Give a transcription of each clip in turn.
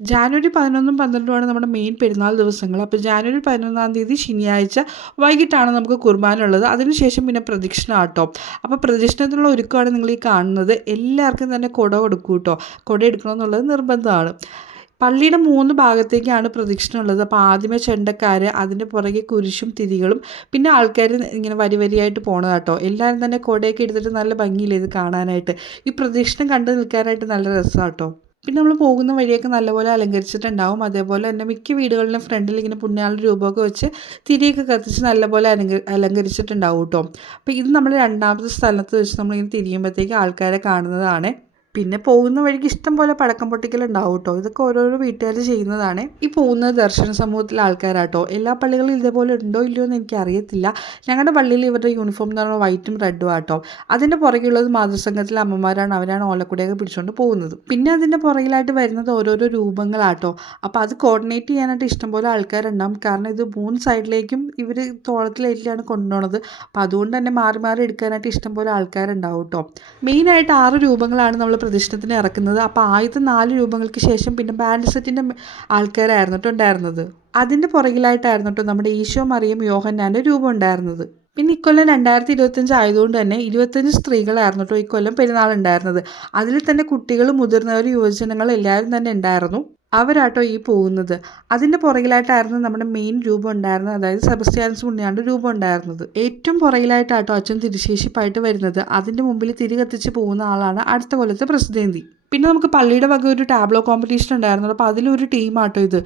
ജാനുവരി പതിനൊന്നും പന്ത്രണ്ടുമാണ് നമ്മുടെ മെയിൻ പെരുന്നാൾ ദിവസങ്ങൾ. അപ്പോൾ ജാനുവരി പതിനൊന്നാം തീയതി ശനിയാഴ്ച വൈകിട്ടാണ് നമുക്ക് കുർബാന ഉള്ളത് അതിനുശേഷം പിന്നെ പ്രദക്ഷിണ ആട്ടോ. അപ്പോൾ പ്രദക്ഷിണത്തിനുള്ള ഒരുക്കമാണ് നിങ്ങൾ ഈ കാണുന്നത്. എല്ലാവർക്കും തന്നെ കുട കൊടുക്കും കേട്ടോ കുട എടുക്കണമെന്നുള്ളത് നിർബന്ധമാണ്. പള്ളിയുടെ മൂന്ന് ഭാഗത്തേക്കാണ് പ്രദക്ഷിണം ഉള്ളത്. അപ്പോൾ ആദ്യമേ ചെണ്ടക്കാർ അതിന്റെ പുറകെ കുരിശും തിരികളും പിന്നെ ആൾക്കാർ ഇങ്ങനെ വരി വരിയായിട്ട് പോണതാട്ടോ എല്ലാവരും തന്നെ കുടയൊക്കെ എടുത്തിട്ട് നല്ല ഭംഗിയില്ല ഇത് കാണാനായിട്ട്? ഈ പ്രദക്ഷിണം കണ്ടു നിൽക്കാനായിട്ട് നല്ല രസമാട്ടോ പിന്നെ നമ്മൾ പോകുന്ന വഴിയൊക്കെ നല്ലപോലെ അലങ്കരിച്ചിട്ടുണ്ടാവും. അതേപോലെ തന്നെ മിക്ക വീടുകളിലും ഫ്രണ്ടിൽ ഇങ്ങനെ പുണ്യാളുടെ രൂപമൊക്കെ വെച്ച് തിരിയൊക്കെ കത്തിച്ച് നല്ലപോലെ അലങ്ക അലങ്കരിച്ചിട്ടുണ്ടാവും കേട്ടോ അപ്പോൾ ഇത് നമ്മൾ രണ്ടാമത്തെ സ്ഥലത്ത് വെച്ച് നമ്മളിങ്ങനെ തിരിയുമ്പോഴത്തേക്ക് ആൾക്കാരെ കാണുന്നതാണ്. പിന്നെ പോകുന്ന വഴിക്ക് ഇഷ്ടം പോലെ പടക്കം പൊട്ടിക്കലുണ്ടാവും കേട്ടോ ഇതൊക്കെ ഓരോരോ വീട്ടുകാർ ചെയ്യുന്നതാണ്. ഈ പോകുന്ന ദർശന സമൂഹത്തിലെ ആൾക്കാരാട്ടോ എല്ലാ പള്ളികളിലും ഇതേപോലെ ഉണ്ടോ ഇല്ലയോ എന്ന് എനിക്ക് അറിയത്തില്ല ഞങ്ങളുടെ പള്ളിയിൽ ഇവരുടെ യൂണിഫോം എന്ന് പറഞ്ഞാൽ വൈറ്റും റെഡും ആട്ടോ. അതിന്റെ പുറകെയുള്ളത് മാതൃസംഘത്തിലെ അമ്മമാരാണ്. അവരാണ് ഓലക്കുടിയൊക്കെ പിടിച്ചുകൊണ്ട് പോകുന്നത്. പിന്നെ അതിന്റെ പുറകിലായിട്ട് വരുന്നത് ഓരോരോ രൂപങ്ങളാട്ടോ. അപ്പോൾ അത് കോർഡിനേറ്റ് ചെയ്യാനായിട്ട് ഇഷ്ടംപോലെ ആൾക്കാരുണ്ടാവും. കാരണം ഇത് മൂന്ന് സൈഡിലേക്കും ഇവർ തോളത്തിലേറ്റിലാണ് കൊണ്ടുപോകുന്നത് അപ്പോൾ അതുകൊണ്ട് തന്നെ മാറി മാറി എടുക്കാനായിട്ട് ഇഷ്ടംപോലെ ആൾക്കാരുണ്ടാവും കേട്ടോ മെയിനായിട്ട് ആറ് രൂപങ്ങളാണ് നമ്മൾ പ്രദർശനത്തിന് ഇറക്കുന്നത്. അപ്പോൾ ആദ്യത്തെ നാല് രൂപങ്ങൾക്ക് ശേഷം പിന്നെ ബാൻഡ് സെറ്റിന്റെ ആൾക്കാരായിരുന്നു ഉണ്ടായിരുന്നത്. അതിന്റെ പുറകിലായിട്ടായിരുന്നു കേട്ടോ നമ്മുടെ ഈശോ മറിയം യോഹന്നാന്റെ രൂപം ഉണ്ടായിരുന്നത്. പിന്നെ ഇക്കൊല്ലം രണ്ടായിരത്തി ഇരുപത്തഞ്ച് ആയതുകൊണ്ട് തന്നെ ഇരുപത്തഞ്ച് സ്ത്രീകളായിരുന്നു കേട്ടോ ഇക്കൊല്ലം പെരുന്നാൾ ഉണ്ടായിരുന്നത് അതിൽ തന്നെ കുട്ടികൾ മുതിർന്നവർ യുവജനങ്ങൾ എല്ലാവരും തന്നെ ഉണ്ടായിരുന്നു. അവരാട്ടോ ഈ പോകുന്നത്. അതിന്റെ പുറകിലായിട്ടായിരുന്നു നമ്മുടെ മെയിൻ രൂപം ഉണ്ടായിരുന്നത്. അതായത് സെബസ്റ്റ്യാൻസ് പുണ്യാണ്ട് രൂപം ഉണ്ടായിരുന്നത്. ഏറ്റവും പുറകിലായിട്ടാട്ടോ അച്ഛൻ തിരുശേഷിപ്പായിട്ട് വരുന്നത്. അതിന്റെ മുമ്പിൽ തിരി കത്തിച്ച് പോകുന്ന ആളാണ് അടുത്ത കൊല്ലത്തെ പ്രസിദ്ധേന്തി. പിന്നെ നമുക്ക് പള്ളിയുടെ വക ഒരു ടാബ്ലോ കോമ്പറ്റീഷൻ ഉണ്ടായിരുന്നു. അപ്പോൾ അതിലൊരു ടീമാട്ടോ ഇത്.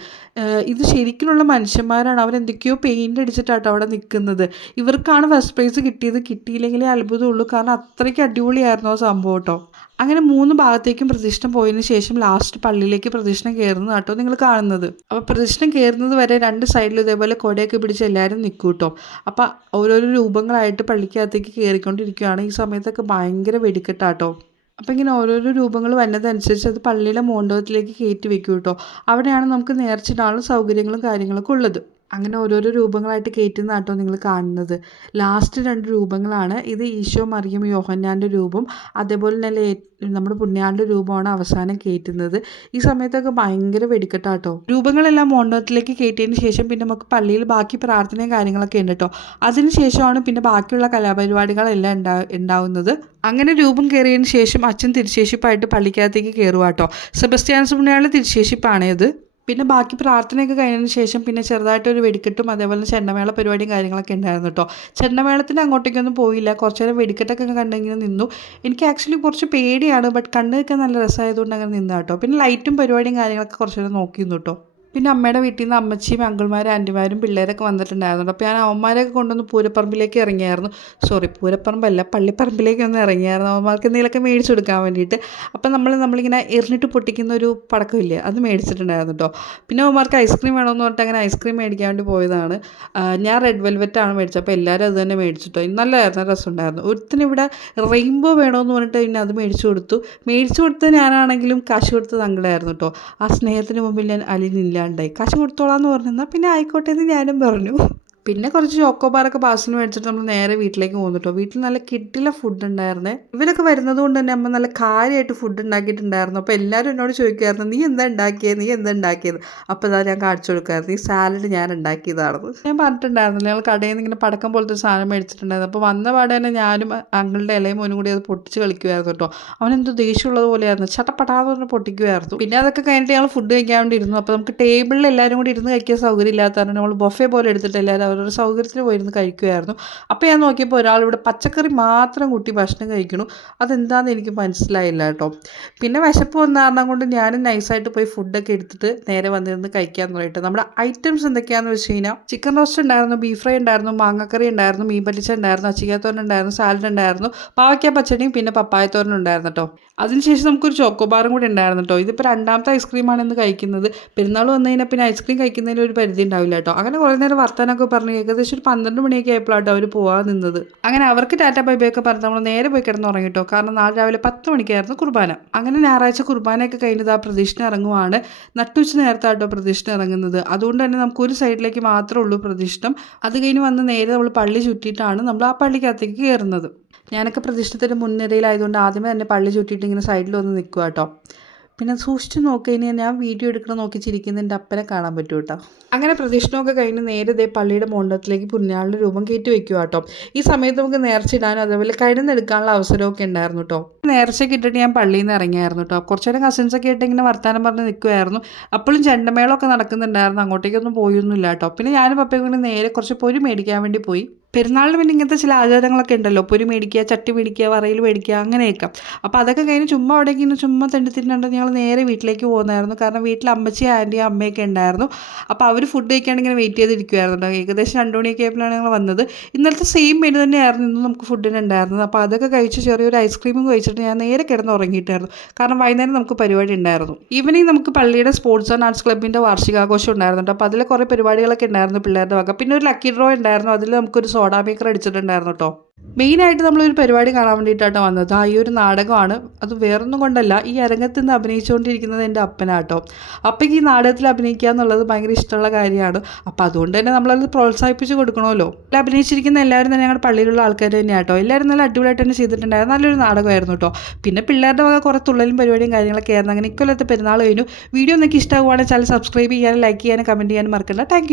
ഇത് ശരിക്കുള്ള മനുഷ്യന്മാരാണ്. അവരെന്തൊക്കെയോ പെയിന്റ് അടിച്ചിട്ടാട്ടോ അവിടെ നിൽക്കുന്നത്. ഇവർക്കാണ് ഫസ്റ്റ് പ്രൈസ് കിട്ടിയത്. കിട്ടിയില്ലെങ്കിലേ അത്ഭുതമുള്ളൂ. കാരണം അത്രയ്ക്ക് അടിപൊളിയായിരുന്നു ആ സംഭവം കേട്ടോ. അങ്ങനെ മൂന്ന് ഭാഗത്തേക്കും പ്രദക്ഷിണം പോയതിന് ശേഷം ലാസ്റ്റ് പള്ളിയിലേക്ക് പ്രദക്ഷിണം കയറുന്നത് കേട്ടോ നിങ്ങൾ കാണുന്നത്. അപ്പോൾ പ്രദക്ഷിണം കയറുന്നത് വരെ രണ്ട് സൈഡിലും ഇതേപോലെ കൊടയൊക്കെ പിടിച്ച് എല്ലാവരും നിൽക്കും കേട്ടോ. അപ്പോൾ ഓരോരോ രൂപങ്ങളായിട്ട് പള്ളിക്കകത്തേക്ക് കയറിക്കൊണ്ടിരിക്കുകയാണ്. ഈ സമയത്തൊക്കെ ഭയങ്കര വെടിക്കെട്ടാട്ടോ. അപ്പോൾ ഇങ്ങനെ ഓരോരോ രൂപങ്ങൾ വന്നതനുസരിച്ച് അത് പള്ളിയിലെ മോണ്ടോത്തിലേക്ക് കയറ്റി വെക്കും കേട്ടോ. അവിടെയാണ് നമുക്ക് നേർച്ചിടാനുള്ള സൗകര്യങ്ങളും കാര്യങ്ങളൊക്കെ ഉള്ളത്. അങ്ങനെ ഓരോരോ രൂപങ്ങളായിട്ട് കയറ്റുന്ന കേട്ടോ നിങ്ങൾ കാണുന്നത്. ലാസ്റ്റ് രണ്ട് രൂപങ്ങളാണ്. ഇത് ഈശോ മറിയം യോഹന്നാന്റെ രൂപം. അതേപോലെ തന്നെ നമ്മുടെ പുണ്യാളുടെ രൂപമാണ് അവസാനം കയറ്റുന്നത് ഈ സമയത്തൊക്കെ ഭയങ്കര വെടിക്കെട്ടാട്ടോ. രൂപങ്ങളെല്ലാം മോണ്ടത്തിലേക്ക് കയറ്റിയതിന് ശേഷം പിന്നെ നമുക്ക് പള്ളിയിൽ ബാക്കി പ്രാർത്ഥനയും കാര്യങ്ങളൊക്കെ ഉണ്ട് കേട്ടോ അതിനുശേഷമാണ് പിന്നെ ബാക്കിയുള്ള കലാപരിപാടികളെല്ലാം ഉണ്ടാ ഉണ്ടാവുന്നത്. അങ്ങനെ രൂപം കയറിയതിന് ശേഷം അച്ഛൻ തിരുശേഷിപ്പായിട്ട് പള്ളിക്കകത്തേക്ക് കയറുക കേട്ടോ സെബസ്ത്യാനസ് പുണ്യാളുടെ തിരുശേഷിപ്പാണേത് പിന്നെ ബാക്കി പ്രാർത്ഥനയൊക്കെ കഴിഞ്ഞതിന് ശേഷം പിന്നെ ചെറുതായിട്ടൊരു വെടിക്കെട്ടും അതേപോലെ ചെണ്ടമേള പരിപാടിയും കാര്യങ്ങളൊക്കെ ഉണ്ടായിരുന്നു കേട്ടോ ചെണ്ടമേളത്തിന് അങ്ങോട്ടേക്കൊന്നും പോയില്ല. കുറച്ച് നേരം വെടിക്കെട്ടൊക്കെ കണ്ടിങ്ങനെ നിന്നു. എനിക്ക് ആക്ച്വലി കുറച്ച് പേടിയാണ്. ബട്ട് കണ്ണൊക്കെ നല്ല രസമായതുകൊണ്ട് അങ്ങനെ നിന്നു കേട്ടോ പിന്നെ ലൈറ്റും പരിപാടിയും കാര്യങ്ങളൊക്കെ കുറച്ച് നേരം നോക്കി നിന്നു കേട്ടോ പിന്നെ അമ്മയുടെ വീട്ടിൽ നിന്ന് അമ്മച്ചിയും അങ്കിൾമാരും ആന്റിമാരും പിള്ളേരൊക്കെ വന്നിട്ടുണ്ടായിരുന്നു അപ്പോൾ ഞാൻ അവന്മാരെയൊക്കെ കൊണ്ടുവന്ന് പൂരപ്പറമ്പിലേക്ക് ഇറങ്ങിയായിരുന്നു. സോറി പൂരപ്പറമ്പല്ല പള്ളിപ്പറമ്പിലേക്ക് ഒന്ന് ഇറങ്ങിയായിരുന്നു. അവന്മാർക്ക് എന്തെങ്കിലുമൊക്കെ മേടിച്ചു കൊടുക്കാൻ വേണ്ടിയിട്ട്. അപ്പോൾ നമ്മൾ നമ്മളിങ്ങനെ എറിഞ്ഞിട്ട് പൊട്ടിക്കുന്ന ഒരു പടക്കമില്ല അത് മേടിച്ചിട്ടുണ്ടായിരുന്നു കേട്ടോ പിന്നെ അവന്മാർക്ക് ഐസ്ക്രീം വേണമെന്ന് പറഞ്ഞിട്ട് അങ്ങനെ ഐസ്ക്രീം മേടിക്കാൻ വേണ്ടി പോയതാണ്. ഞാൻ റെഡ് വെൽവെറ്റ് ആണ് മേടിച്ചത്. അപ്പോൾ എല്ലാവരും അത് തന്നെ മേടിച്ചിട്ടോ നല്ലതായിരുന്നു രസമുണ്ടായിരുന്നു. ഒരുത്തിന് ഇവിടെ റെയിൻബോ വേണമെന്ന് പറഞ്ഞിട്ട് പിന്നെ അത് മേടിച്ചു കൊടുത്തു. മേടിച്ചു കൊടുത്തത് ഞാനാണെങ്കിലും കാശ് കൊടുത്തത് അങ്കിളായിരുന്നു കേട്ടോ ആ സ്നേഹത്തിന് മുമ്പിൽ ഞാൻ അലിഞ്ഞില്ല. ഇല്ലാണ്ടായി കാശ് കൊടുത്തോളാന്ന് പറഞ്ഞെന്നാൽ പിന്നെ ആയിക്കോട്ടെ എന്ന് ഞാനും പറഞ്ഞു. പിന്നെ കുറച്ച് ചോക്കോബാറൊക്കെ പാസിന് മേടിച്ചിട്ട് നമ്മൾ നേരെ വീട്ടിലേക്ക് പോകുന്നു വീട്ടിൽ നല്ല കിട്ടില്ല ഫുഡ് ഉണ്ടായിരുന്നേ. ഇവരൊക്കെ വരുന്നത് കൊണ്ട് തന്നെ അമ്മ നല്ല കാര്യമായിട്ട് ഫുഡ് ഉണ്ടാക്കിയിട്ടുണ്ടായിരുന്നു. അപ്പോൾ എല്ലാവരും എന്നോട് ചോദിക്കുമായിരുന്നു നീ എന്താ ഉണ്ടാക്കിയത് നീ എന്താ ഉണ്ടാക്കിയത് അപ്പോൾ ഇതാ ഞാൻ കാണിച്ചു കൊടുക്കുമായിരുന്നു ഈ സാലഡ് ഞാൻ ഉണ്ടാക്കിയതാണെന്ന്. ഞാൻ പറഞ്ഞിട്ടുണ്ടായിരുന്നു ഞങ്ങൾ കടയിൽ നിന്ന് ഇങ്ങനെ പടക്കം പോലത്തെ ഒരു സാധനം മേടിച്ചിട്ടുണ്ടായിരുന്നു. അപ്പോൾ വന്ന പാടെ തന്നെ ഞാനും അങ്ങളുടെ ഇലയും മോനും കൂടി അത് പൊട്ടിച്ച് കളിക്കുമായിരുന്നു കേട്ടോ. അവനെന്തോ ദേഷ്യമുള്ളത് പോലെയായിരുന്നു. ചട്ടപ്പട്ടാന്ന് പറഞ്ഞ് പൊട്ടിക്കുമായിരുന്നു പിന്നെ അതൊക്കെ കഴിഞ്ഞിട്ട് ഞങ്ങൾ ഫുഡ് കഴിക്കാൻ വേണ്ടി ഇരുന്നു. അപ്പോൾ നമുക്ക് ടേബിളിൽ എല്ലാവരും കൂടി ഇരുന്ന് കഴിക്കാൻ സൗകര്യം ഇല്ലാത്തതാണ് നമ്മൾ ബൊഫെ പോലെ എടുത്തിട്ട് എല്ലാവരും അവരുടെ സൗകര്യത്തിന് പോയിരുന്ന് കഴിക്കുമായിരുന്നു അപ്പോൾ ഞാൻ നോക്കിയപ്പോൾ ഒരാളിവിടെ പച്ചക്കറി മാത്രം കൂട്ടി ഭക്ഷണം കഴിക്കണു അതെന്താണെന്ന് എനിക്ക് മനസ്സിലായില്ല കേട്ടോ. പിന്നെ വിശപ്പ് വന്ന കാരണം കൊണ്ട് ഞാനും നൈസായിട്ട് പോയി ഫുഡൊക്കെ എടുത്തിട്ട് നേരെ വന്നിരുന്ന് കഴിക്കാൻ തുടങ്ങിയിട്ട് നമ്മുടെ ഐറ്റംസ് എന്തൊക്കെയാണെന്ന് വെച്ച് കഴിഞ്ഞാൽ ചിക്കൻ റോസ്റ്റ് ഉണ്ടായിരുന്നു ബീഫ് ഫ്രൈ ഉണ്ടായിരുന്നു മാങ്ങക്കറി ഉണ്ടായിരുന്നു മീൻ പറ്റിച്ച ഉണ്ടായിരുന്നു അച്ചിക്കാത്തോരൻ ഉണ്ടായിരുന്നു സാലഡ് ഉണ്ടായിരുന്നു പാവയ്ക്ക പച്ചടിയും പിന്നെ പപ്പായത്തോരൻ ഉണ്ടായിരുന്നു കേട്ടോ അതിനുശേഷം നമുക്കൊരു ചോക്കോബാറും കൂടി ഉണ്ടായിരുന്നു കേട്ടോ ഇതിപ്പോൾ രണ്ടാമത്തെ ഐസ്ക്രീമാണ് ഇന്ന് കഴിക്കുന്നത്. പെരുന്നാൾ വന്നു കഴിഞ്ഞാൽ പിന്നെ ഐസ്ക്രീം കഴിക്കുന്നതിന് ഒരു പരിധി ഉണ്ടാവില്ല കേട്ടോ അങ്ങനെ കുറേ നേരം വർത്തമാനമൊക്കെ പറഞ്ഞ് ഏകദേശം ഒരു പന്ത്രണ്ട് മണിയൊക്കെ ആയപ്പോഴാട്ടോ അവർ പോകാൻ നിന്നത്. അങ്ങനെ അവർക്ക് ടാറ്റ ബൈ ബൈ പറഞ്ഞ് നമ്മൾ നേരെ പോയി കിടന്ന് ഉറങ്ങിട്ടോ. കാരണം നാളെ രാവിലെ പത്ത് മണിക്കായിരുന്നു കുർബാന. അങ്ങനെ ഞായറാഴ്ച കുർബാനയൊക്കെ കഴിഞ്ഞത് ആ പ്രദക്ഷിണ ഇറങ്ങുവാണ്. നട്ടുച്ച നേരത്താട്ടോ പ്രദക്ഷിണ ഇറങ്ങുന്നത്. അതുകൊണ്ട് തന്നെ നമുക്ക് ഒരു സൈഡിലേക്ക് മാത്രമേ ഉള്ളൂ പ്രദക്ഷിണം അത് കഴിഞ്ഞ് വന്ന് നേരെ നമ്മൾ പള്ളി ചുറ്റിയിട്ടാണ് നമ്മൾ ആ പള്ളിക്കകത്തേക്ക് കയറുന്നത്. ഞാനൊക്കെ പ്രതിഷ്ഠത്തിന്റെ മുൻനിരയിലായതുകൊണ്ട് ആദ്യമേ തന്നെ പള്ളി ചുറ്റിയിട്ട് ഇങ്ങനെ സൈഡിൽ വന്ന് നിൽക്കുക കേട്ടോ പിന്നെ സൂക്ഷിച്ച് നോക്കി ഞാൻ വീഡിയോ എടുക്കണ നോക്കി ചിരിക്കുന്ന എന്റെ അപ്പനെ കാണാൻ പറ്റും കേട്ടോ അങ്ങനെ പ്രദക്ഷിണമൊക്കെ കഴിഞ്ഞ് നേരെ ദേ പള്ളിയുടെ മണ്ഡലത്തിലേക്ക് പുണ്യാളുടെ രൂപം കയറ്റി വെക്കുക കേട്ടോ ഈ സമയത്ത് നമുക്ക് നേർച്ചിടാനും അതേപോലെ കഴുന്നെടുക്കാനുള്ള അവസരമൊക്കെ ഉണ്ടായിരുന്നു കേട്ടോ നേർച്ചയൊക്കെ ഇട്ടിട്ട് ഞാൻ പള്ളിയിൽ നിന്ന് ഇറങ്ങിയായിരുന്നു കേട്ടോ കുറച്ചു നേരം കസിൻസൊക്കെ ആയിട്ട് ഇങ്ങനെ വർത്താനം പറഞ്ഞ് നിൽക്കുമായിരുന്നു അപ്പോഴും ചെണ്ടമേളമൊക്കെ നടക്കുന്നുണ്ടായിരുന്നു. അങ്ങോട്ടേക്കൊന്നും പോയൊന്നുമില്ല കേട്ടോ പിന്നെ ഞാനും പപ്പയും കൂടി നേരെ കുറച്ച് പൊരി മേടിക്കാൻ വേണ്ടി പോയി. പെരുന്നാളിന് പിന്നെ ഇങ്ങനത്തെ ചില ആചാരങ്ങളൊക്കെ ഉണ്ടല്ലോ. പൊരി മേടിക്കുക ചട്ടി മേടിക്കുക വറയിൽ മേടിക്കുക അങ്ങനെയൊക്കെ. അപ്പോൾ അതൊക്കെ കഴിഞ്ഞ് ചുമ്മാ അവിടേക്ക് ഇങ്ങനെ ചുമ്മാ തെണ്ടിത്തിട്ടുണ്ട് ഞങ്ങൾ നേരെ വീട്ടിലേക്ക് പോകുന്നായിരുന്നു കാരണം വീട്ടിൽ അമ്മച്ചി ആന്റി അമ്മയൊക്കെ ഉണ്ടായിരുന്നു. അപ്പോൾ അവർ ഫുഡ് കഴിക്കാണ്ട് ഇങ്ങനെ വെയിറ്റ് ചെയ്തിരിക്കുമായിരുന്നു ഏകദേശം രണ്ട് മണിയൊക്കെ ആയപ്പോഴാണ് ഞങ്ങൾ വന്നത്. ഇന്നലത്തെ സെയിം മെനു തന്നെയായിരുന്നു ഇന്ന് നമുക്ക് ഫുഡിന് ഉണ്ടായിരുന്നത്. അപ്പോൾ അതൊക്കെ കഴിച്ച് ചെറിയൊരു ഐസ്ക്രീമും കഴിച്ചിട്ട് ഞാൻ നേരെ കിടന്ന് ഉറങ്ങിയിട്ടായിരുന്നു. കാരണം വൈകുന്നേരം നമുക്ക് പരിപാടി ഉണ്ടായിരുന്നു. ഈവനിങ് നമുക്ക് പള്ളിയുടെ സ്പോർട്സ് ആൻഡ് ആർട്സ് ക്ലബിന്റെ വാർഷികാഘോഷം ഉണ്ടായിരുന്നു അപ്പോൾ അതിൽ കുറേ പരിപാടികളൊക്കെ ഉണ്ടായിരുന്നു പിള്ളേരുടെ വക. പിന്നെ ഒരു ലക്കി ഡ്രോ ഉണ്ടായിരുന്നു. അതിൽ നമുക്കൊരു സോഡാ മേക്കർ അടിച്ചിട്ടുണ്ടായിരുന്നു കേട്ടോ മെയിനായിട്ട് നമ്മളൊരു പരിപാടി കാണാൻ വേണ്ടിയിട്ടാണ് വന്നത്. ആ ഈ ഒരു നാടകമാണ്. അത് വേറൊന്നും കൊണ്ടല്ല ഈ അരങ്ങത്ത് നിന്ന് അഭിനയിച്ചുകൊണ്ടിരിക്കുന്നത് എന്റെ അപ്പനാട്ടോ. അപ്പയ്ക്ക് ഈ നാടകത്തിൽ അഭിനയിക്കുക എന്നുള്ളത് ഭയങ്കര ഇഷ്ടമുള്ള കാര്യമാണ്. അപ്പോൾ അതുകൊണ്ട് തന്നെ നമ്മളത് പ്രോത്സാഹിപ്പിച്ച് കൊടുക്കണമല്ലോ. അല്ല അഭിനയിച്ചിരിക്കുന്ന എല്ലാവരും തന്നെ ഞങ്ങളുടെ പള്ളിയിലുള്ള ആൾക്കാർ തന്നെയാണ് കേട്ടോ എല്ലാവരും നല്ല അടിപൊളിയായിട്ട് തന്നെ ചെയ്തിട്ടുണ്ടായിരുന്നു. നല്ലൊരു നാടകമായിരുന്നു കേട്ടോ പിന്നെ പിള്ളേരുടെ വക കുറേ തുള്ളലും പരിപാടിയും കാര്യങ്ങളൊക്കെ ആയിരുന്നു. അങ്ങനെ ഇക്കൊല്ലത്തെ പെരുന്നാൾ കഴിഞ്ഞു. വീഡിയോ നിങ്ങൾക്ക് ഇഷ്ടമാകുവാണെങ്കിൽ ചാനൽ സബ്സ്ക്രൈബ് ചെയ്യാനും ലൈക്ക് ചെയ്യാനും കമന്റ് ചെയ്യാനും മറക്കണ്ട. താങ്ക്